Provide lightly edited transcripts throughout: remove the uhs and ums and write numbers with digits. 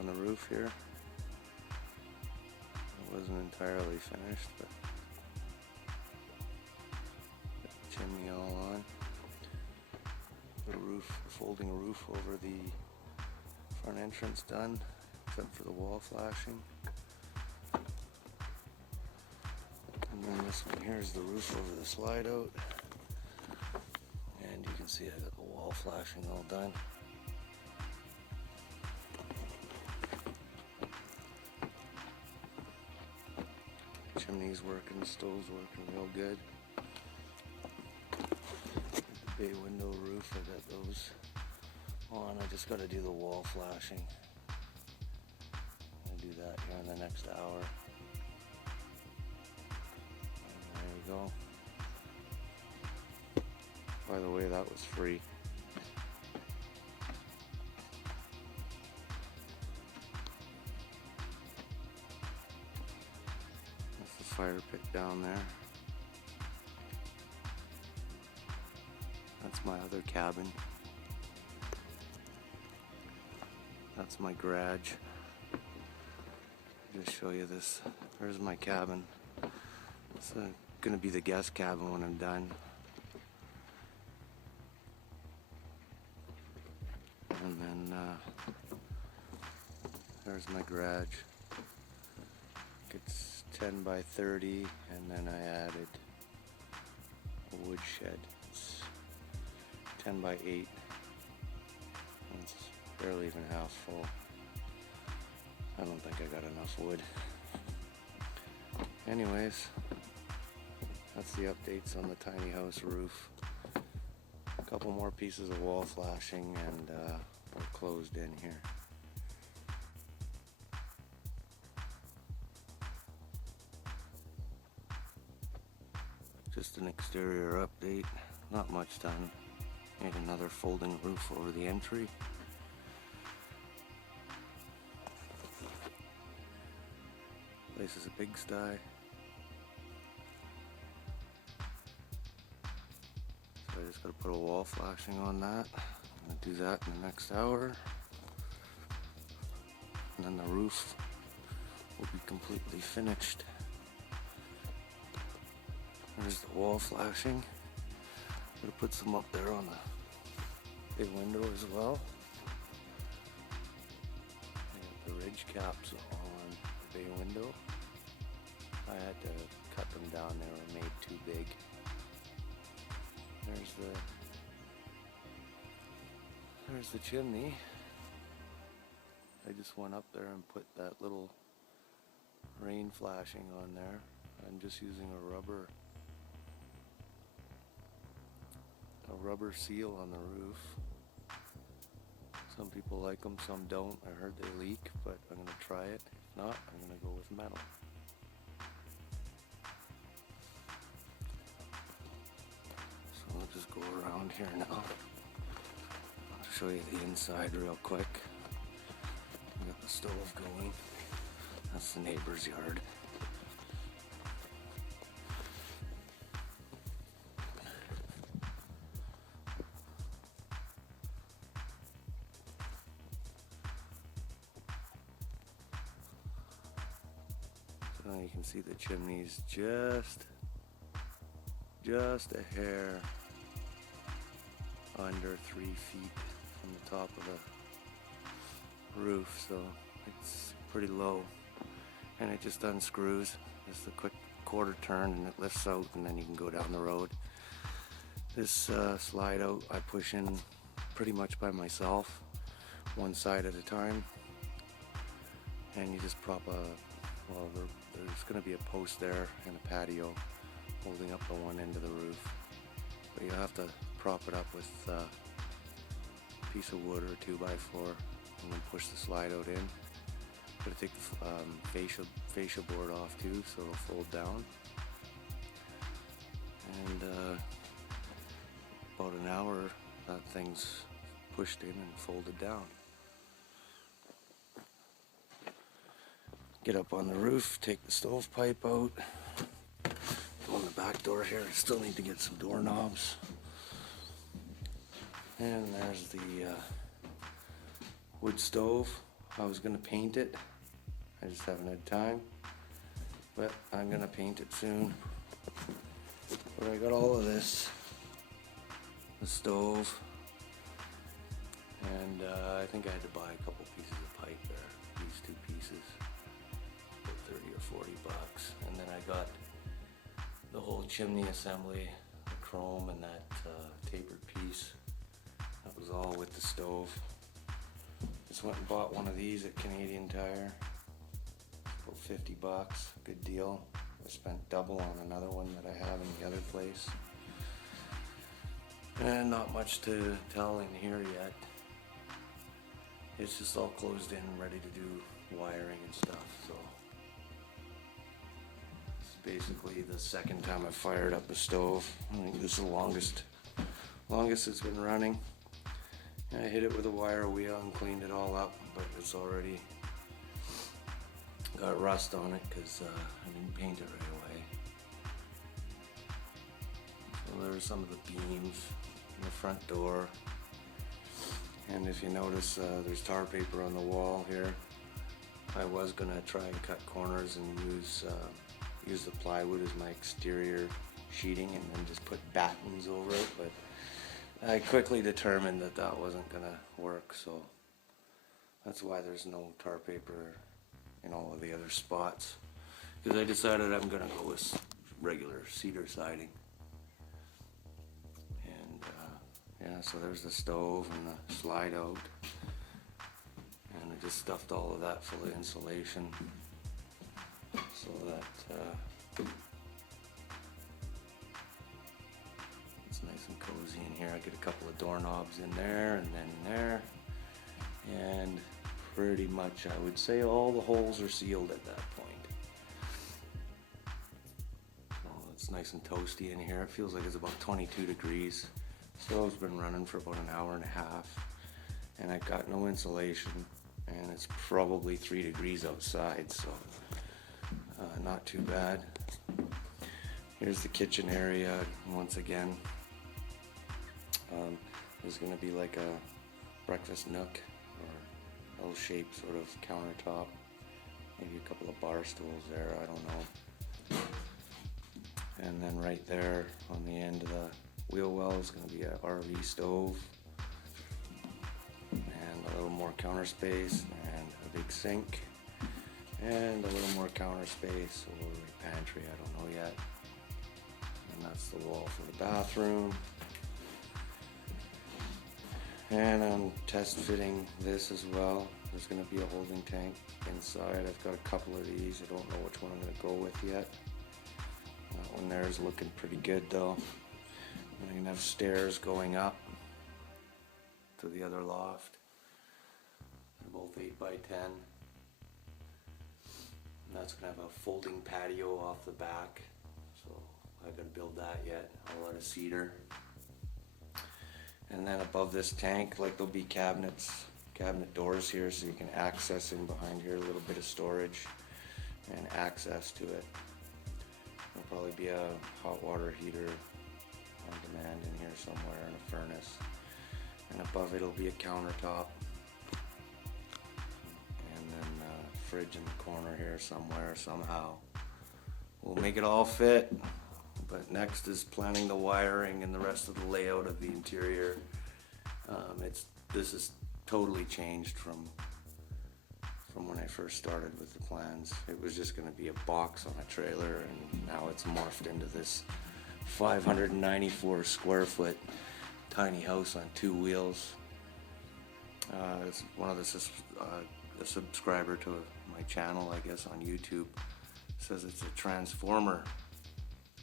on the roof here. It wasn't entirely finished, but got the chimney all on. The roof, folding roof over the front entrance done, except for the wall flashing. And then this one here is the roof over the slide out. And you can see I got the wall flashing all done. Chimney's working, stove's working real good. The bay window roof, I got those on. I just got to do the wall flashing. I'll do that here in the next hour. And there you go. By the way, that was free. That's the fire pit down there. That's my other cabin. That's my garage. Just show you this. There's my cabin. It's gonna be the guest cabin when I'm done. And then there's my garage. It's 10 by 30, and then I added a wood shed. It's 10 by 8. And it's barely even half full. I don't think I got enough wood. Anyways, that's the updates on the tiny house roof. A couple more pieces of wall flashing, and we're closed in here. Just an exterior update, not much done. Made another folding roof over the entry. Place is a pigsty. So I just gotta put a wall flashing on that. I'm gonna do that in the next hour. And then the roof will be completely finished. There's the wall flashing. I'm gonna put some up there on the big window as well. I got the ridge caps on the bay window. I had to cut them down, they were made too big. There's the chimney. I just went up there and put that little rain flashing on there. I'm just using a rubber seal on the roof. Some people like them, some don't. I heard they leak, but I'm gonna try it. If not, I'm gonna go with metal. So I'll just go around here now. I'll show you the inside real quick. We got the stove going. That's the neighbor's yard. So you can see the chimney's just a hair under 3 feet from the top of the roof, so it's pretty low, and it just unscrews. Just a quick quarter turn and it lifts out, and then you can go down the road. This slide out I push in pretty much by myself, one side at a time, and you just prop there's going to be a post there and a patio holding up the one end of the roof, but you have to prop it up with a piece of wood or 2x4 and then push the slide out in. Gotta take the fascia board off too, so it'll fold down. And about an hour that thing's pushed in and folded down. Get up on the roof, take the stovepipe out. Go on the back door here, I still need to get some doorknobs. And there's the wood stove I was gonna paint it. I just haven't had time. But I'm gonna paint it soon. But I got all of this. The stove. And I think I had to buy a couple pieces of pipe there. These two pieces. For 30 or 40 bucks. And then I got the whole chimney assembly, the chrome and that tapered piece. That was all with the stove. Just went and bought one of these at Canadian Tire. About 50 bucks, good deal. I spent double on another one that I have in the other place. And not much to tell in here yet. It's just all closed in and ready to do wiring and stuff, so. It's basically the second time I fired up a stove. I think this is the longest it's been running. I hit it with a wire wheel and cleaned it all up, but it's already got rust on it because I didn't paint it right away. So there are some of the beams in the front door. And if you notice, there's tar paper on the wall here. I was gonna try and cut corners and use the plywood as my exterior sheeting and then just put battens over it, but I quickly determined that that wasn't gonna work, so that's why there's no tar paper in all of the other spots. Because I decided I'm gonna go with regular cedar siding. And yeah, so there's the stove and the slide out. And I just stuffed all of that full of insulation so that it's nice and cozy in here. I get a couple of doorknobs in there and then there. And pretty much I would say all the holes are sealed at that point. So it's nice and toasty in here. It feels like it's about 22 degrees. Stove's been running for about an hour and a half. And I've got no insulation. And it's probably 3 degrees outside, so not too bad. Here's the kitchen area once again. There's going to be like a breakfast nook or L-shaped sort of countertop. Maybe a couple of bar stools there, I don't know. And then right there on the end of the wheel well is going to be an RV stove. And a little more counter space and a big sink. And a little more counter space or pantry, I don't know yet. And that's the wall for the bathroom. And I'm test fitting this as well. There's going to be a holding tank inside. I've got a couple of these. I don't know which one I'm going to go with yet. That one there is looking pretty good though. And I'm going to have stairs going up to the other loft. They're both 8 by 10. And that's going to have a folding patio off the back. So I gotta build that yet. A lot of cedar. And then above this tank, like there'll be cabinet doors here so you can access in behind here, a little bit of storage and access to it. There'll probably be a hot water heater on demand in here somewhere and a furnace. And above it'll be a countertop. And then a fridge in the corner here somewhere, somehow. We'll make it all fit. But next is planning the wiring and the rest of the layout of the interior. This is totally changed from when I first started with the plans. It was just going to be a box on a trailer, and now it's morphed into this 594 square foot tiny house on 2 wheels. It's one of a subscriber to my channel, I guess, on YouTube says it's a transformer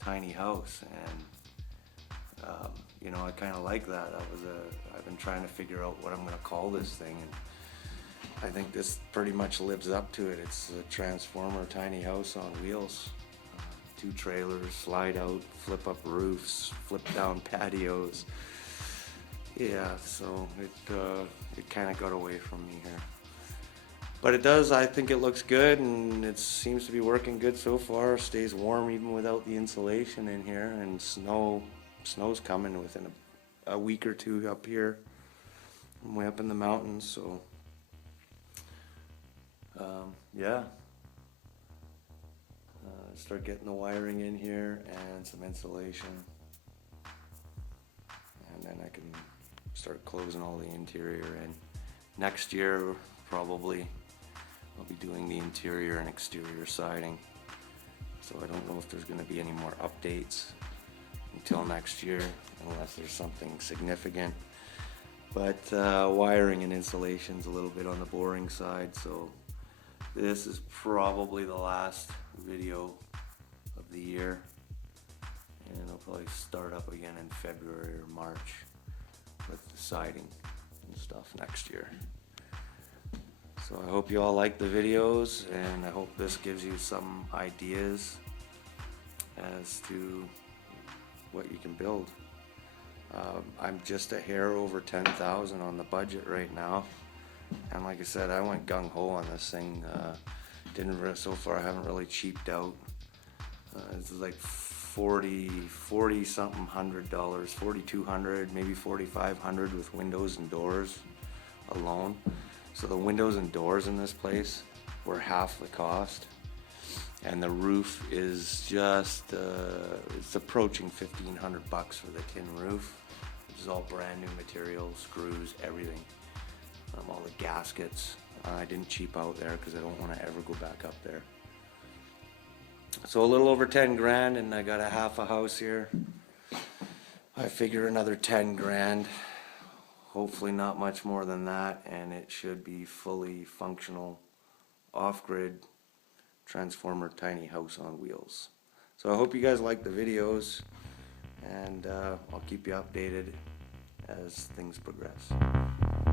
tiny house, and you know, I kind of like that. I've been trying to figure out what I'm going to call this thing, and I think this pretty much lives up to it. It's a transformer tiny house on wheels. 2 trailers, slide out, flip up roofs, flip down patios. Yeah, so it kind of got away from me here. But it does, I think it looks good, and it seems to be working good so far. Stays warm even without the insulation in here, and snow's coming within a week or 2 up here. I'm way up in the mountains, so Yeah. Start getting the wiring in here and some insulation, and then I can start closing all the interior in. Next year probably I'll be doing the interior and exterior siding, so I don't know if there's going to be any more updates until next year unless there's something significant. But wiring and insulation's a little bit on the boring side, so this is probably the last video of the year, and I'll probably start up again in February or March with the siding and stuff next year. So I hope you all like the videos, and I hope this gives you some ideas as to what you can build. I'm just a hair over 10,000 on the budget right now, and like I said, I went gung-ho on this thing. So far I haven't really cheaped out. This is like $40 something $100, $4,200, maybe $4,500 with windows and doors alone. So the windows and doors in this place were half the cost, and the roof is just it's approaching $1,500 for the tin roof, which is all brand new material, screws, everything, all the gaskets. I didn't cheap out there because I don't want to ever go back up there. So a little over 10 grand, and I got a half a house here. I figure another 10 grand, hopefully not much more than that, and it should be fully functional, off-grid, transformer tiny house on wheels. So I hope you guys like the videos, and I'll keep you updated as things progress.